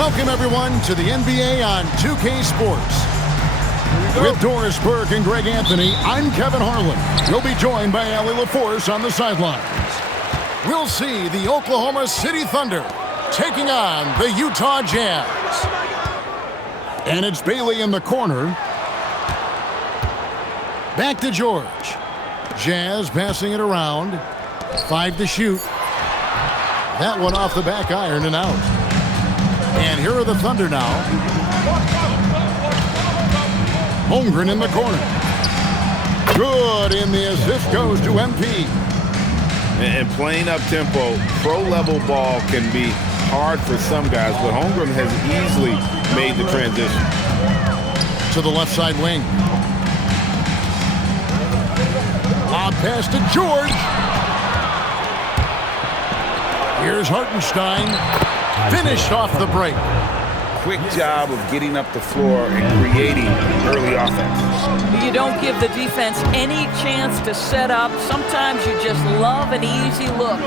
Welcome, everyone, to the NBA on 2K Sports. With Doris Burke and Greg Anthony, I'm Kevin Harlan. We'll be joined by Allie LaForce on the sidelines. We'll see the Oklahoma City Thunder taking on the Utah Jazz. And it's Bailey in the corner. Back to George. Jazz passing it around. 5 to shoot. That one off the back iron and out. And here are the Thunder now. Holmgren in the corner. Good, and the assist goes to MP. And playing up-tempo, pro-level ball can be hard for some guys, but Holmgren has easily made the transition. To the left side wing. Lob pass to George. Here's Hartenstein. Finished off the break. Quick job of getting up the floor and creating early offense. You don't give the defense any chance to set up. Sometimes you just love an easy look.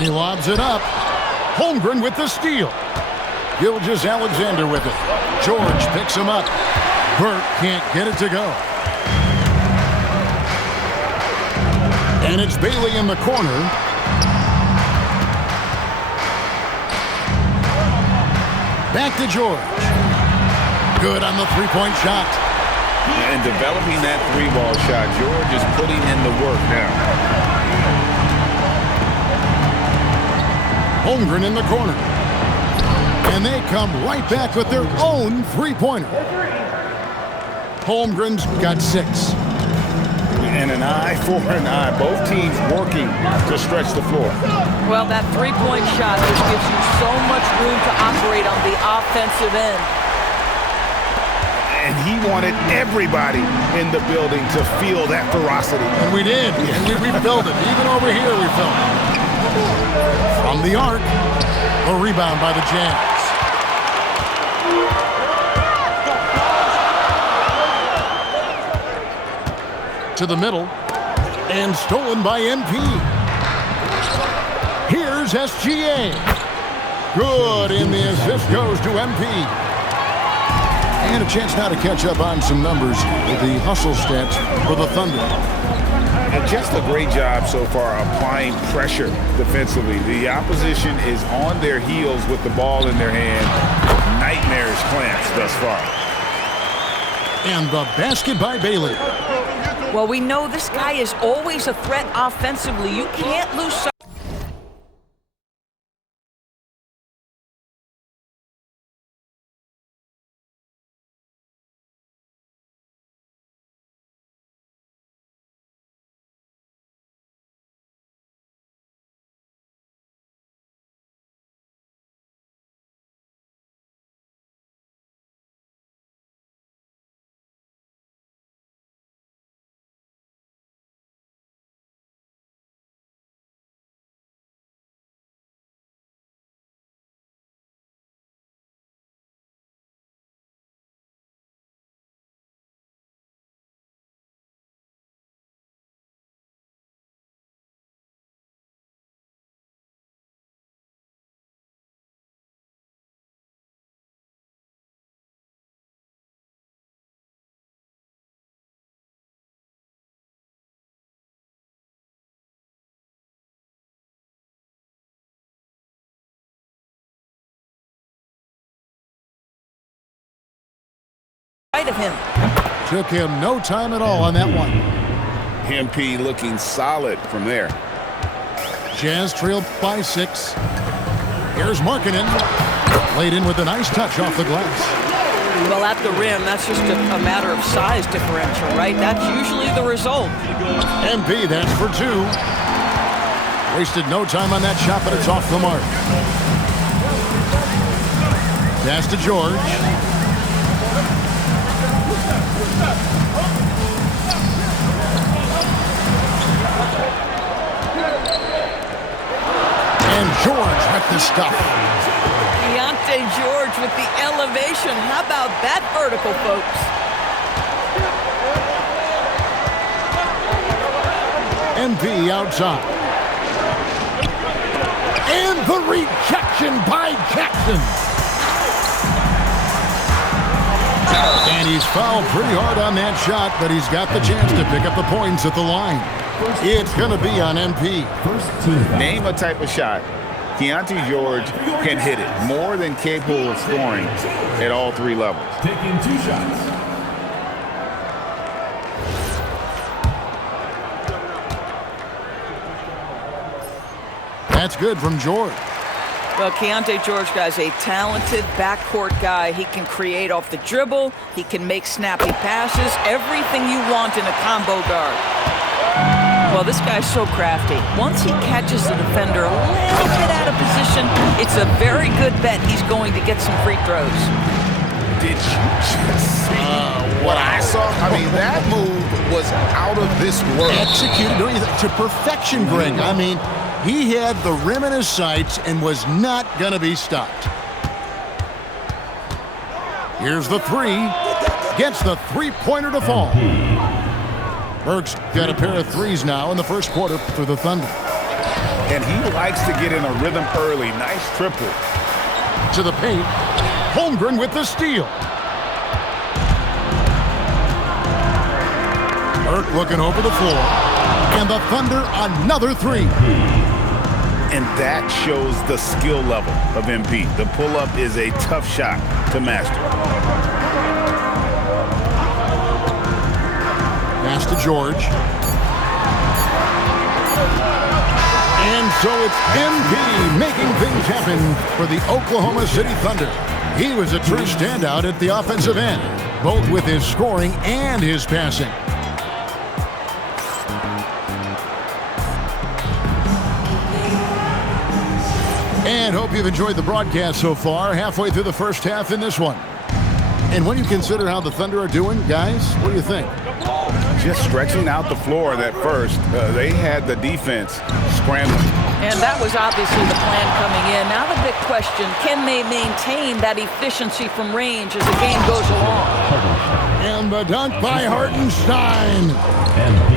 He lobs it up. Holmgren with the steal. Gilgeous-Alexander with it. George picks him up. Burke can't get it to go. And it's Bailey in the corner. Back to George. Good on the three-point shot. And developing that three-ball shot, George is putting in the work now. Holmgren in the corner. And they come right back with their own three-pointer. Holmgren's got 6. And an eye for an eye. Both teams working to stretch the floor. Well, that three-point shot just gives you so much room to operate on the offensive end. And he wanted everybody in the building to feel that ferocity. And we did. And we felt it. Even over here we felt it. From the arc, a rebound by the Jazz. To the middle, and stolen by MP. Here's SGA. Good, and the assist goes to MP. And a chance now to catch up on some numbers with the hustle stats for the Thunder. And just a great job so far applying pressure defensively. The opposition is on their heels with the ball in their hand. Nightmarish clamps thus far. And the basket by Bailey. Well, we know this guy is always a threat offensively. You can't lose sight. Of him. Took him no time at all on that one. MP looking solid from there. Jazz trailed by 6. Here's Markkanen. Laid in with a nice touch off the glass. Well, at the rim, that's just a matter of size differential, right? That's usually the result. MP, that's for 2. Wasted no time on that shot, but it's off the mark. Pass to George. And George with the stuff. Deontay George with the elevation. How about that vertical, folks? MP outside. And the rejection by Jackson. And he's fouled pretty hard on that shot, but he's got the chance to pick up the points at the line. It's going to be on MP. Name a type of shot Keontae George can hit it, more than capable of scoring at all three levels. Taking 2 shots. That's good from George. Well, Keontae George, guys, a talented backcourt guy. He can create off the dribble. He can make snappy passes. Everything you want in a combo guard. Well, this guy's so crafty. Once he catches the defender a little bit out of position, it's a very good bet he's going to get some free throws. Did you just see what I saw? I mean, that move was out of this world. Executed to perfection, Greg. I mean, he had the rim in his sights and was not going to be stopped. Here's the three. Gets the three-pointer to fall. Burks got a pair of threes now in the first quarter for the Thunder. And he likes to get in a rhythm early. Nice triple. To the paint. Holmgren with the steal. Burke looking over the floor. And the Thunder another three. And that shows the skill level of MP. The pull-up is a tough shot to master. Pass to George. And so it's MP making things happen for the Oklahoma City Thunder. He was a true standout at the offensive end, both with his scoring and his passing. And hope you've enjoyed the broadcast so far, halfway through the first half in this one. And when you consider how the Thunder are doing, guys, what do you think? Just stretching out the floor at first. They had the defense scrambling. And that was obviously the plan coming in. Now the big question, can they maintain that efficiency from range as the game goes along? And the dunk by Hartenstein.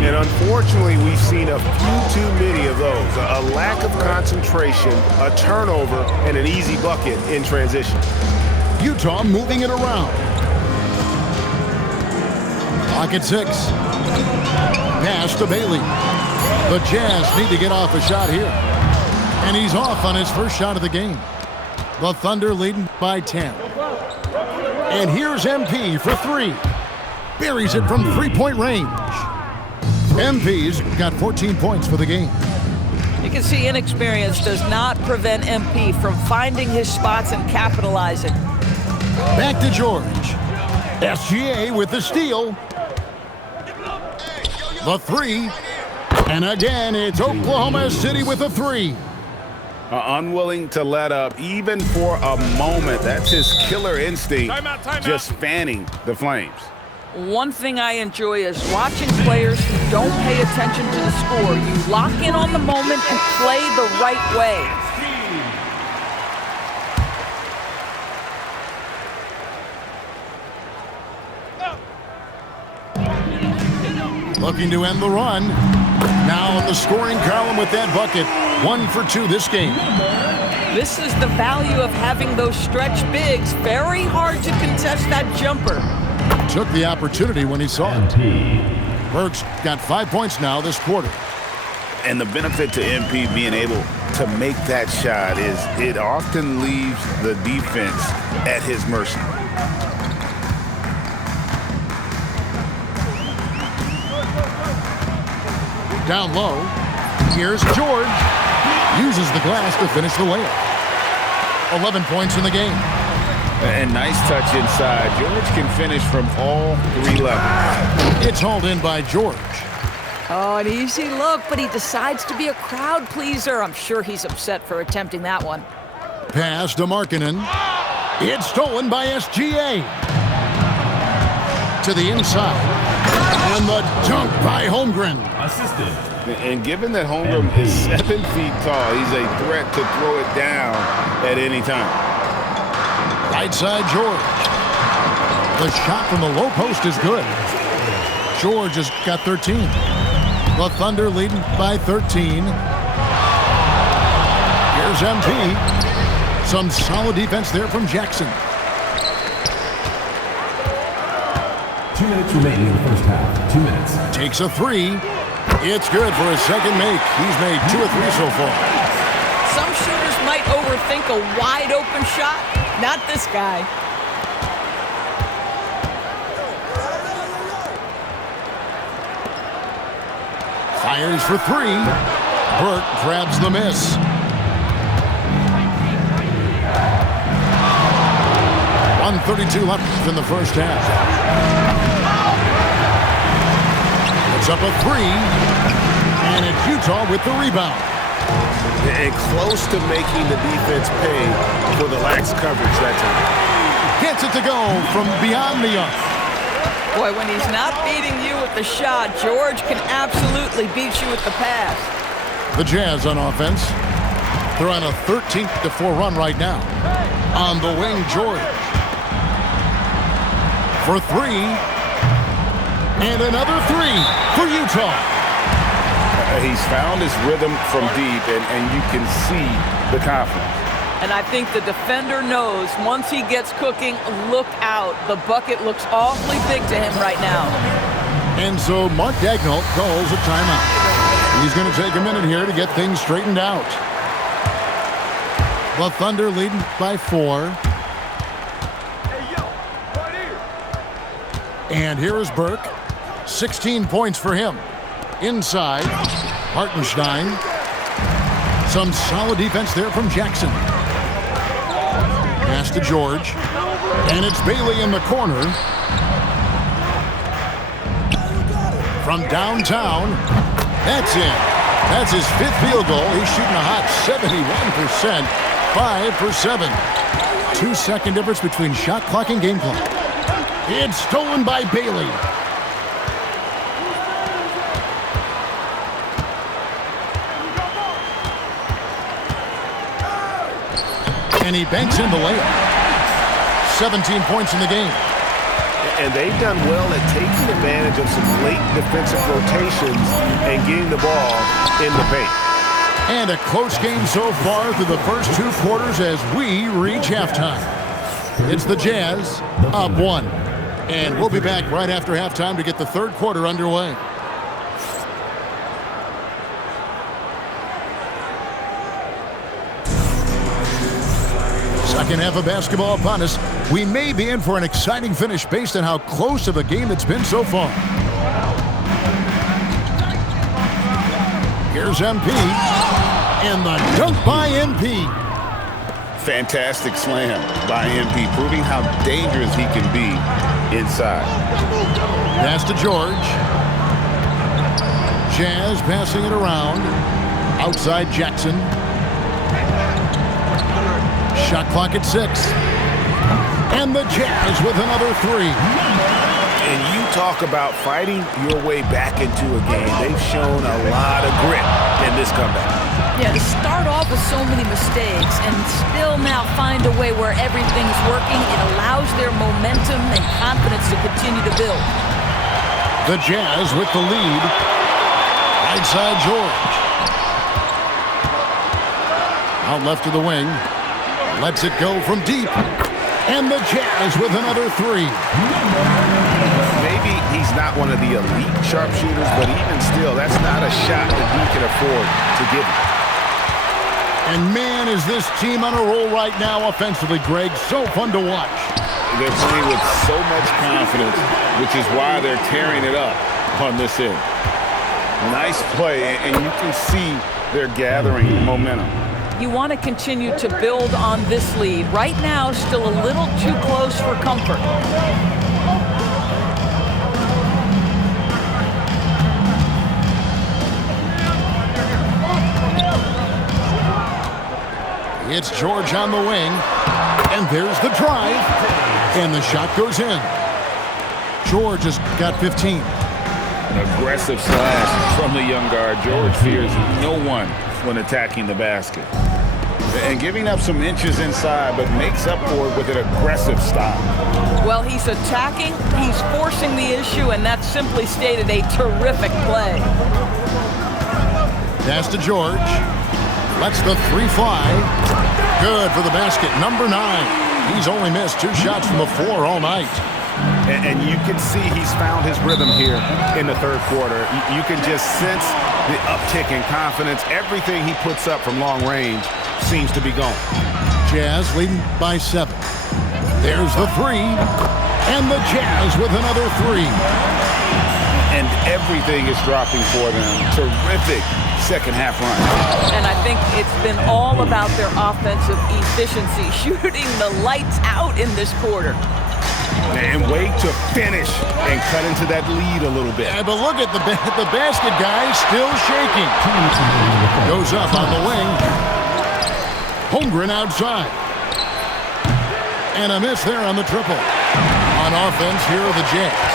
And unfortunately, we've seen a few too many of those. A lack of concentration, a turnover, and an easy bucket in transition. Utah moving it around. Clock at 6. Pass to Bailey. The Jazz need to get off a shot here. And he's off on his first shot of the game. The Thunder leading by 10. And here's MP for 3. Buries it from three-point range. MP's got 14 points for the game. You can see inexperience does not prevent MP from finding his spots and capitalizing. Back to George. SGA with the steal. The 3. And again, it's Oklahoma City with a 3. Unwilling to let up even for a moment. That's his killer instinct, just fanning the flames. One thing I enjoy is watching players who don't pay attention to the score. You lock in on the moment and play the right way. Looking to end the run. Now in the scoring column with that bucket. 1 for 2 this game. This is the value of having those stretch bigs. Very hard to contest that jumper. Took the opportunity when he saw it. Burks got 5 points now this quarter. And the benefit to MP being able to make that shot is it often leaves the defense at his mercy. Down low. Here's George. Uses the glass to finish the layup. 11 points in the game. And nice touch inside. George can finish from all 3 levels. It's hauled in by George. Oh, an easy look, but he decides to be a crowd pleaser. I'm sure he's upset for attempting that one. Pass to Markkanen. It's stolen by SGA. To the inside. And the dunk by Holmgren. Assisted. And given that Holmgren is 7 feet tall, he's a threat to throw it down at any time. Right side, George. The shot from the low post is good. George has got 13. The Thunder leading by 13. Here's Here's MP. Some solid defense there from Jackson. 2 minutes remaining in the first half. 2 minutes. Takes a three. It's good for a second make. He's made 2 or 3 so far. Some shooters might overthink a wide open shot. Not this guy. Fires for 3. Burke grabs the miss. .132 left in the first half. It's up a 3. And it's Utah with the rebound. And close to making the defense pay for the lax coverage that time. Gets it to go from beyond the arc. Boy, when he's not beating you with the shot, George can absolutely beat you with the pass. The Jazz on offense. They're on a 13-4 run right now. On the wing, George. For 3. And another 3 for Utah. He's found his rhythm from deep, and you can see the confidence. And I think the defender knows once he gets cooking, look out. The bucket looks awfully big to him right now. And so Mark Daigneault calls a timeout. He's going to take a minute here to get things straightened out. The Thunder leading by 4. And here is Burke. 16 points for him. Inside, Hartenstein. Some solid defense there from Jackson. Pass to George. And it's Bailey in the corner. From downtown. That's in. That's his 5th field goal. He's shooting a hot 71%. 5 for 7. 2-second difference between shot clock and game clock. It's stolen by Bailey. And he banks in the layup. 17 points in the game. And they've done well at taking advantage of some late defensive rotations and getting the ball in the paint. And a close game so far through the first 2 quarters as we reach halftime. It's the Jazz up 1. And we'll be back right after halftime to get the 3rd quarter underway. Second half of basketball upon us. We may be in for an exciting finish based on how close of a game it's been so far. Here's MP. And the dunk by MP. Fantastic slam by MP, proving how dangerous he can be inside. Pass to George. Jazz passing it around. Outside Jackson. Shot clock at 6. And the Jazz with another 3. And you talk about fighting your way back into a game. They've shown a lot of grit in this comeback. Yeah, to start off with so many mistakes and still now find a way where everything's working, it allows their momentum and confidence to continue to build. The Jazz with the lead. Right side George. Out left to the wing. Lets it go from deep. And the Jazz with another 3. Maybe he's not one of the elite sharpshooters, but even still, that's not a shot that he can afford to give him. And man, is this team on a roll right now offensively, Greg. So fun to watch. They're playing with so much confidence, which is why they're tearing it up on this end. Nice play, and you can see they're gathering momentum. You want to continue to build on this lead. Right now, still a little too close for comfort. It's George on the wing. And there's the drive. And the shot goes in. George has got 15. An aggressive slash from the young guard. George fears no one when attacking the basket. And giving up some inches inside, but makes up for it with an aggressive stop. Well, he's attacking, he's forcing the issue, and that's simply stated a terrific play. Pass to George. Lets the three fly. Good for the basket. Number 9. He's only missed 2 shots from the floor all night. And you can see he's found his rhythm here in the third quarter. You can just sense the uptick in confidence. Everything he puts up from long range seems to be going. Jazz leading by 7. There's the 3. And the Jazz with another 3. And everything is dropping for them. Terrific second half run. And I think it's been all about their offensive efficiency, shooting the lights out in this quarter. And wait to finish and cut into that lead a little bit. Yeah, but look at the basket guy still shaking. Goes up on the wing. Holmgren outside. And a miss there on the triple. On offense, here are the Jazz.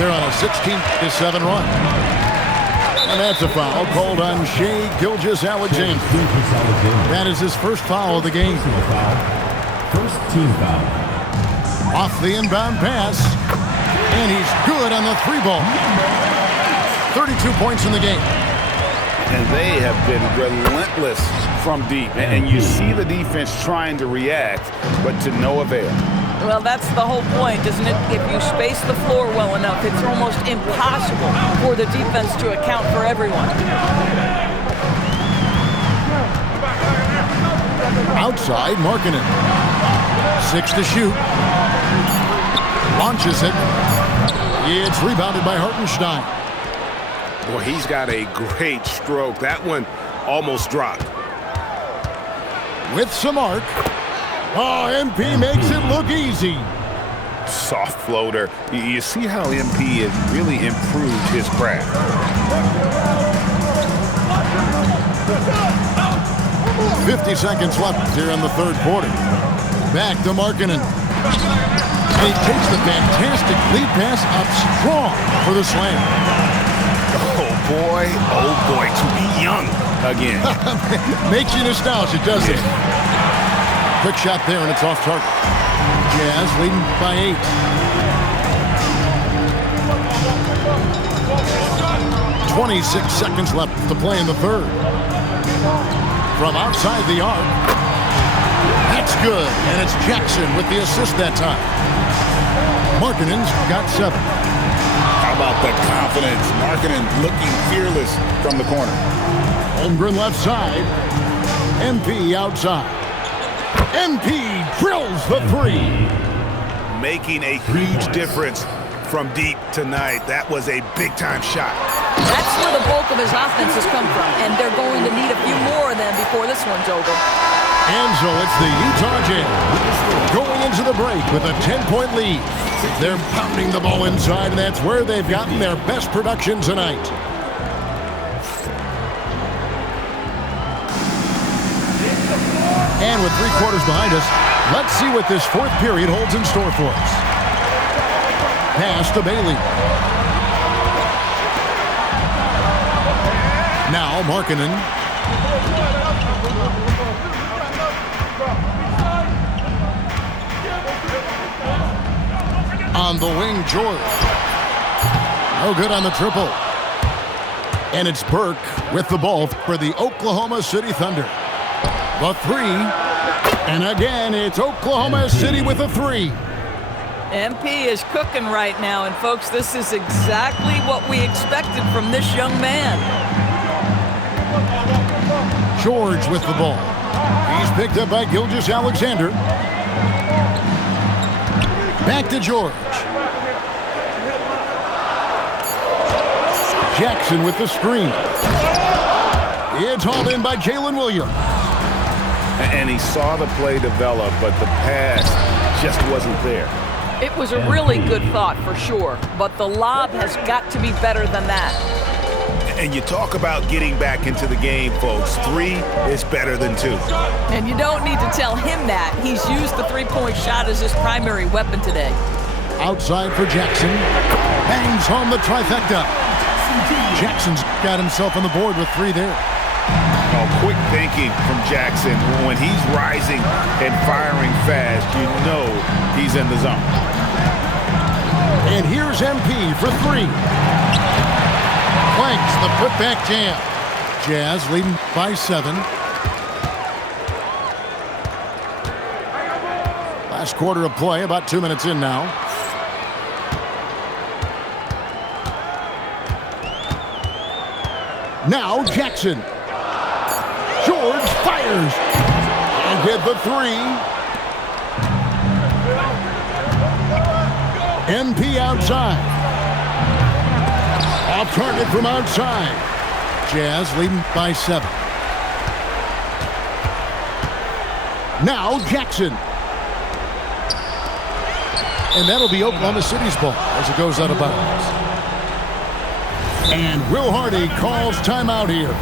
They're on a 16-7 run. And that's a foul called on Shai Gilgeous-Alexander. That is his first foul of the game. First team foul. Off the inbound pass. And he's good on the 3-ball. 32 points in the game. And they have been relentless from deep. And you see the defense trying to react, but to no avail. Well, that's the whole point, isn't it? If you space the floor well enough, it's almost impossible for the defense to account for everyone. Outside, Markkanen. 6 to shoot. Launches it. It's rebounded by Hartenstein. Boy, he's got a great stroke. That one almost dropped. With some arc. Oh, MP makes it look easy. Soft floater. You see how MP has really improved his craft. 50 seconds left here in the third quarter. Back to Markkanen. And he takes the fantastic lead pass up strong for the slam. Oh, boy, to be young again. Makes you nostalgic, doesn't it? Quick shot there, and it's off target. Jazz leading by 8. .26 seconds left to play in the third. From outside the arc. That's good, and it's Jackson with the assist that time. Markkanen's got 7. How about the confidence? Markkanen looking fearless from the corner. Holmgren left side. MP outside. MP drills the 3. Making a huge difference from deep tonight. That was a big-time shot. That's where the bulk of his offense has come from, and they're going to need a few more of them before this one's over. And so it's the Utah Jazz going into the break with a 10-point lead. They're pounding the ball inside, and that's where they've gotten their best production tonight. And with 3 quarters behind us, let's see what this fourth period holds in store for us. Pass to Bailey. Now Markkanen. On the wing, George. No good on the triple. And it's Burke with the ball for the Oklahoma City Thunder. The 3. And again, it's Oklahoma City with a 3. MP is cooking right now, and folks, this is exactly what we expected from this young man. George with the ball. He's picked up by Gilgeous-Alexander. Back to George. Jackson with the screen. It's hauled in by Jalen Williams. And he saw the play develop, but the pass just wasn't there. It was a really good thought for sure, but the lob has got to be better than that. And you talk about getting back into the game, folks. 3 is better than 2. And you don't need to tell him that. He's used the three-point shot as his primary weapon today. Outside for Jackson. Bangs home the trifecta. Jackson's got himself on the board with 3 there. Oh, quick thinking from Jackson. When he's rising and firing fast, you know he's in the zone. And here's MP for 3. Planks the putback jam. Jazz leading by 7. Last quarter of play, about 2 minutes in now. Now Jackson. George fires. And hit the 3. MP outside. Off target from outside. Jazz leading by 7. Now Jackson. And that'll be Oklahoma City's ball as it goes out of bounds. And Will Hardy calls timeout here.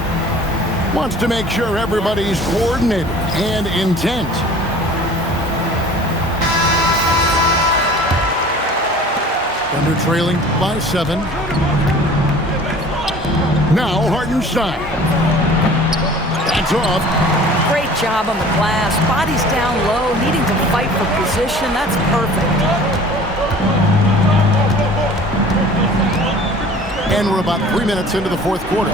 Wants to make sure everybody's coordinated and intent. Thunder trailing by 7. Now Hartenstein. That's off. Great job on the glass. Body's down low, needing to fight for position. That's perfect. And we're about 3 minutes into the fourth quarter.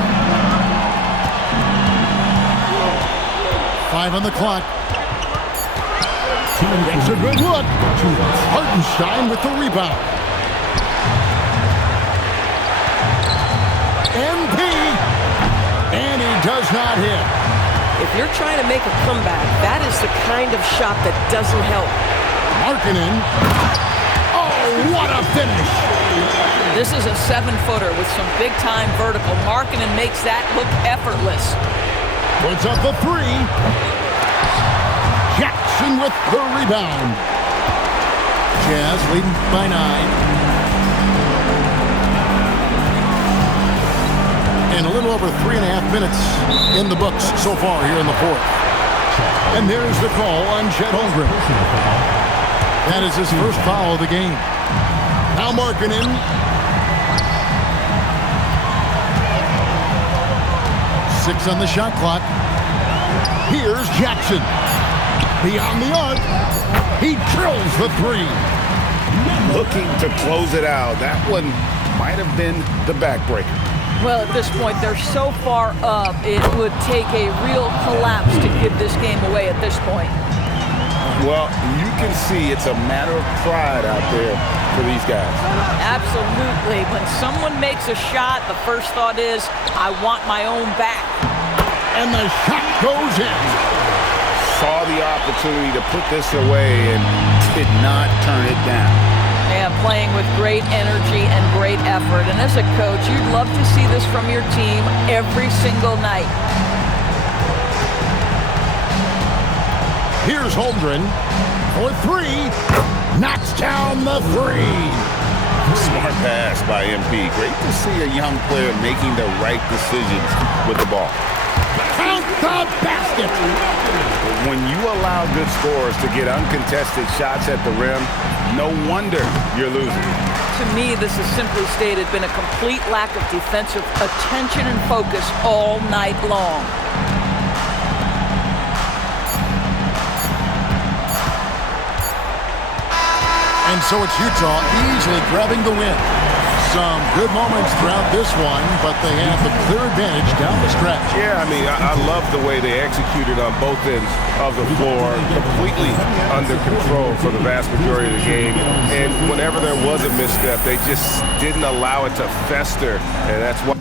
5 on the clock. It's a good look. Hartenstein with the rebound. MP. And he does not hit. If you're trying to make a comeback, that is the kind of shot that doesn't help. Markkanen. Oh, what a finish. This is a 7-footer with some big-time vertical. Markkanen makes that look effortless. Puts up the 3. Jackson with the rebound. Jazz leading by 9. And a little over 3.5 minutes in the books so far here in the fourth. And there's the call on Chet Holmgren. That is his first foul of the game. Now Markkanen. 6 on the shot clock. Here's Jackson. Beyond the arc. He drills the 3. Looking to close it out. That one might have been the backbreaker. Well, at this point, they're so far up, it would take a real collapse to give this game away at this point. Well, you can see it's a matter of pride out there for these guys. Absolutely. When someone makes a shot, the first thought is, I want my own back. And the shot goes in. Saw the opportunity to put this away and did not turn it down. Yeah, playing with great energy and great effort. And as a coach, you'd love to see this from your team every single night. Here's Holmgren for 3. Knocks down the 3. Smart pass by MP. Great to see a young player making the right decisions with the ball. Count the basket. When you allow good scorers to get uncontested shots at the rim, no wonder you're losing. To me, this has simply stated been a complete lack of defensive attention and focus all night long. And so it's Utah easily grabbing the win. Some good moments throughout this one, but they have the clear advantage down the stretch. Yeah, I mean, I love the way they executed on both ends of the floor, completely under control for the vast majority of the game. And whenever there was a misstep, they just didn't allow it to fester, and that's why.